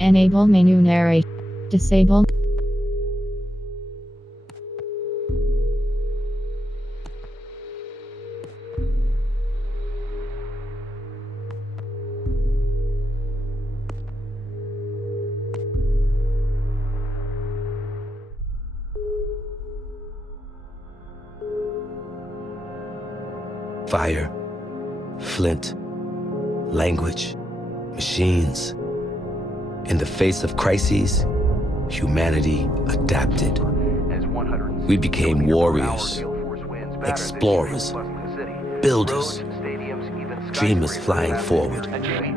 Enable menu narrate. Disable. Fire, flint, language, machines. In the face of crises, humanity adapted. We became warriors, explorers, builders, dreamers flying forward,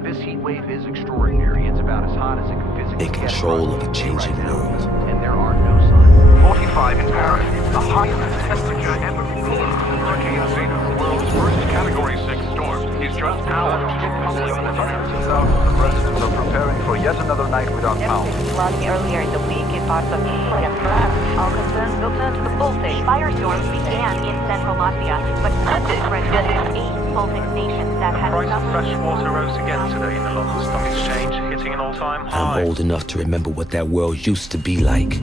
This heat wave is extraordinary. It's about as hot as it can physically in control of a changing world. And there are no signs. 45 in Paris, the highest temperature ever recorded. Hurricane Zeta, the world's first Category 6 storm, is just hours from public Thousands of residents are preparing for yet another night without power. Flooding earlier in the week in parts of Italy and France. All concerns will turn to the Baltic. Firestorms began in central Latvia, but different than 8 Baltic nations that had Price of fresh water rose again today in the London Stock Exchange, hitting an all-time high. I'm old enough to remember what that world used to be like.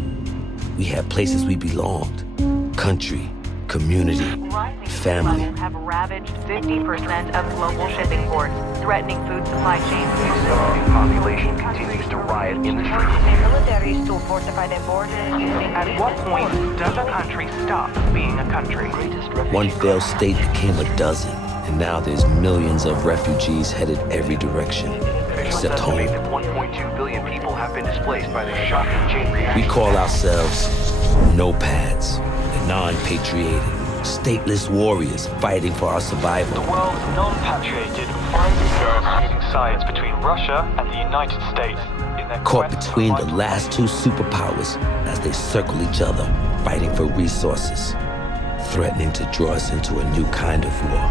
We had places we belonged, country, community, family. Have ravaged 50% of global shipping ports, threatening food supply chains. The population continues to riot in the streets. Militaries to fortify their borders using... At what point does a country stop being a country? One failed state became a dozen, and now there's millions of refugees headed every direction, except home. That 1.2 billion people have been displaced by the shocking chain reaction. We call ourselves nomads, the non-patriotic, stateless warriors fighting for our survival. The world's non-patrioted finds using science between Russia and the United States in their Caught quest to between the fight- last two superpowers as they circle each other, fighting for resources, threatening to draw us into a new kind of war.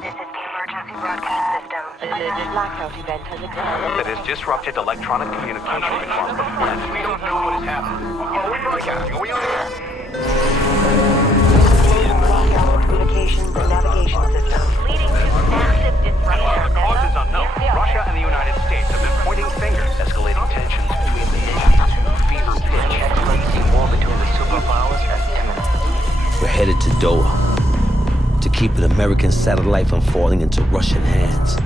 This is the emergency broadcast system. A blackout event has occurred. That has disrupted electronic communication across the planet. We don't know what is happening. Are we broadcasting? Are we on air? Blackout communications and navigation systems, leading to massive disruption. Cause is unknown. Russia and the United States have been pointing fingers, escalating tensions between the nations to fever pitch. Experts see war between the superpowers as imminent. We're headed to Doha to keep an American satellite from falling into Russian hands.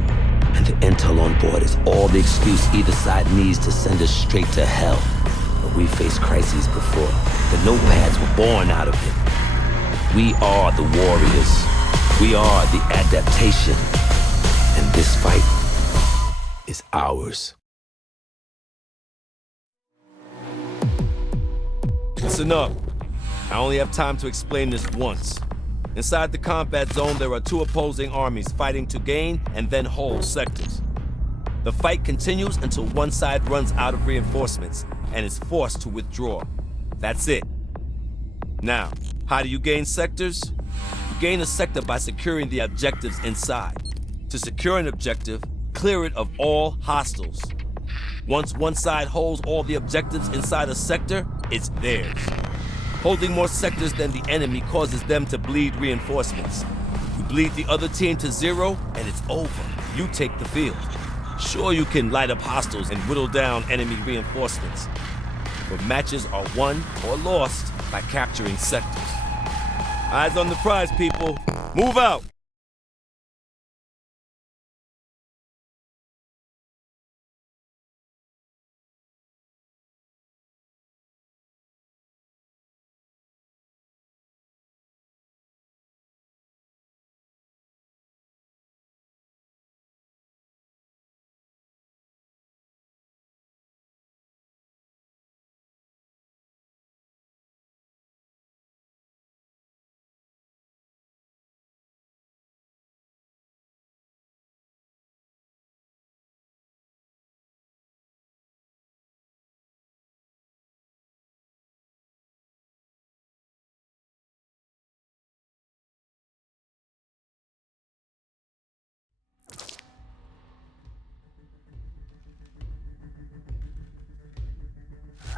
And the intel on board is all the excuse either side needs to send us straight to hell. But we faced crises before. The nomads were born out of it. We are the warriors. We are the adaptation. And this fight is ours. Listen up. I only have time to explain this once. Inside the combat zone, there are two opposing armies fighting to gain and then hold sectors. The fight continues until one side runs out of reinforcements and is forced to withdraw. That's it. Now, how do you gain sectors? You gain a sector by securing the objectives inside. To secure an objective, clear it of all hostiles. Once one side holds all the objectives inside a sector, it's theirs. Holding more sectors than the enemy causes them to bleed reinforcements. You bleed the other team to zero, and it's over. You take the field. Sure, you can light up hostiles and whittle down enemy reinforcements, but matches are won or lost by capturing sectors. Eyes on the prize, people. Move out!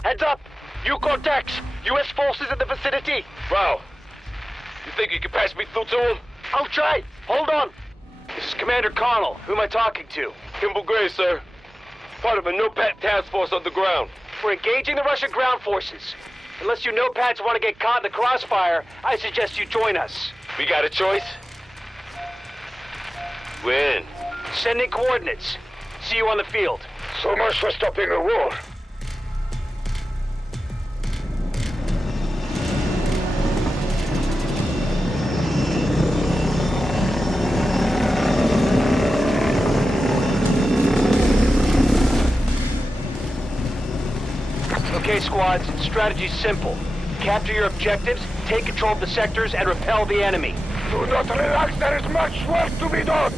Heads up! Yukon decks! U.S. forces in the vicinity! Bro, you think you can pass me through to him? I'll try! Hold on! This is Commander Connell. Who am I talking to? Kimball Gray, sir. Part of a NOPAT task force on the ground. We're engaging the Russian ground forces. Unless you NOPATs want to get caught in the crossfire, I suggest you join us. We got a choice? Win. Send in coordinates. See you on the field. So much for stopping a war. Okay, squads, strategy's simple. Capture your objectives, take control of the sectors, and repel the enemy. Do not relax, there is much work to be done.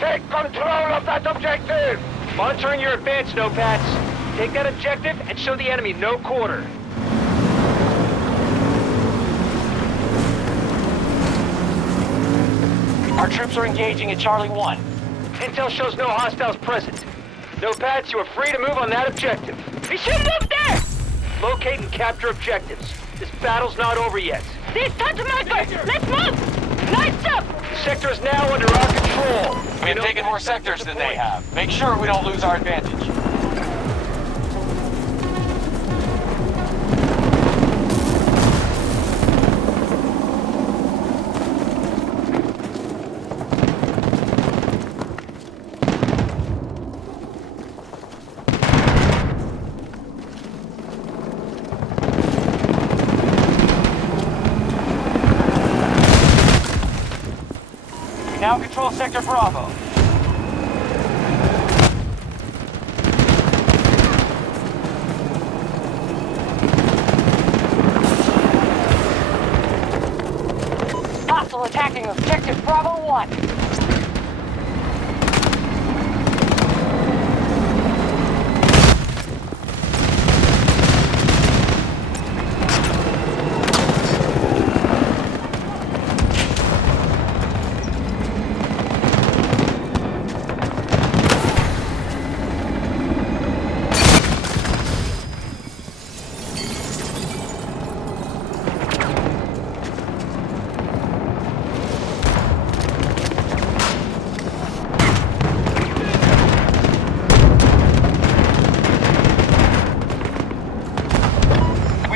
Take control of that objective! Monitoring your advance, NOPATs. Take that objective and show the enemy no quarter. Our troops are engaging at Charlie 1. Intel shows no hostiles present. NOPATs, you are free to move on that objective. We should move there! Locate and capture objectives. This battle's not over yet. This countermeasure! Let's move! Lights up! The sector is now under our control. We have taken more sectors than they have. Make sure we don't lose our advantage. Now control Sector Bravo. Hostile attacking Objective Bravo 1.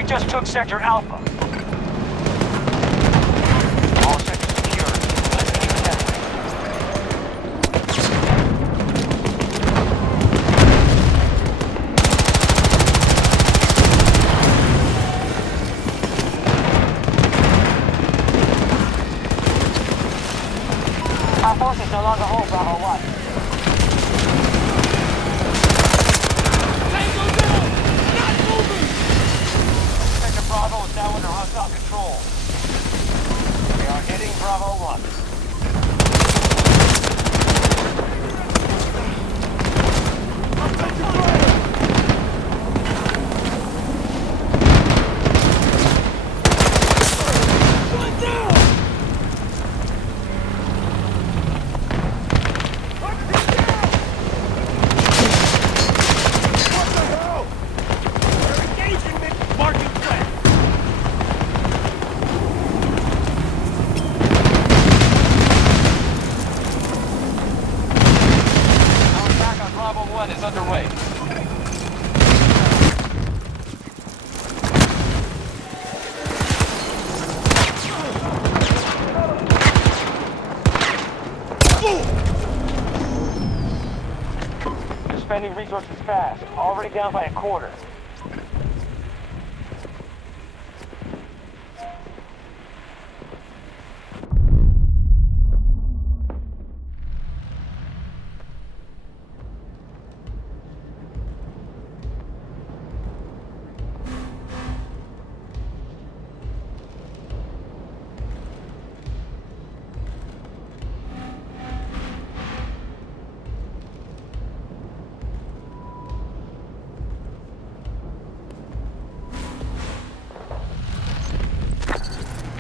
Just took Sector Alpha. All sectors secure. Let's keep attacking. Our forces no longer hold Bravo 1. Bravo is now under way. You're spending resources fast. Already down by a quarter.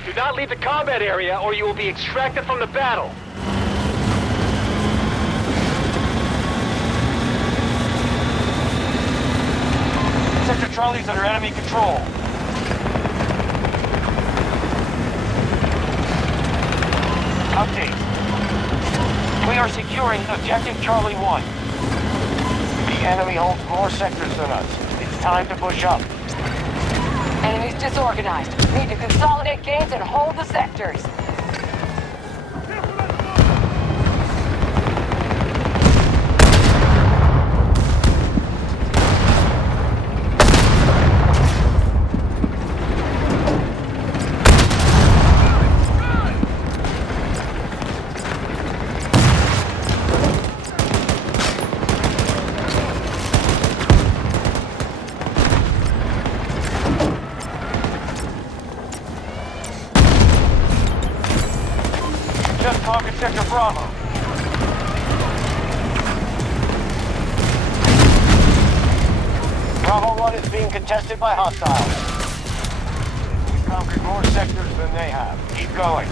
Do not leave the combat area or you will be extracted from the battle. Sector Charlie's under enemy control. Update. We are securing Objective Charlie 1. The enemy holds more sectors than us. It's time to push up. Enemies disorganized. Need to consolidate gains and hold the sectors. Just conquered Sector Bravo. Bravo 1 is being contested by hostiles. We conquered more sectors than they have. Keep going.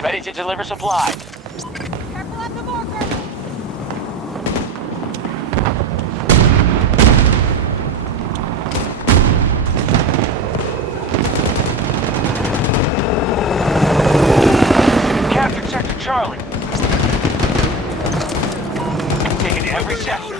Ready to deliver supply. Careful at the marker! Captured Sector Charlie. Taking every sector.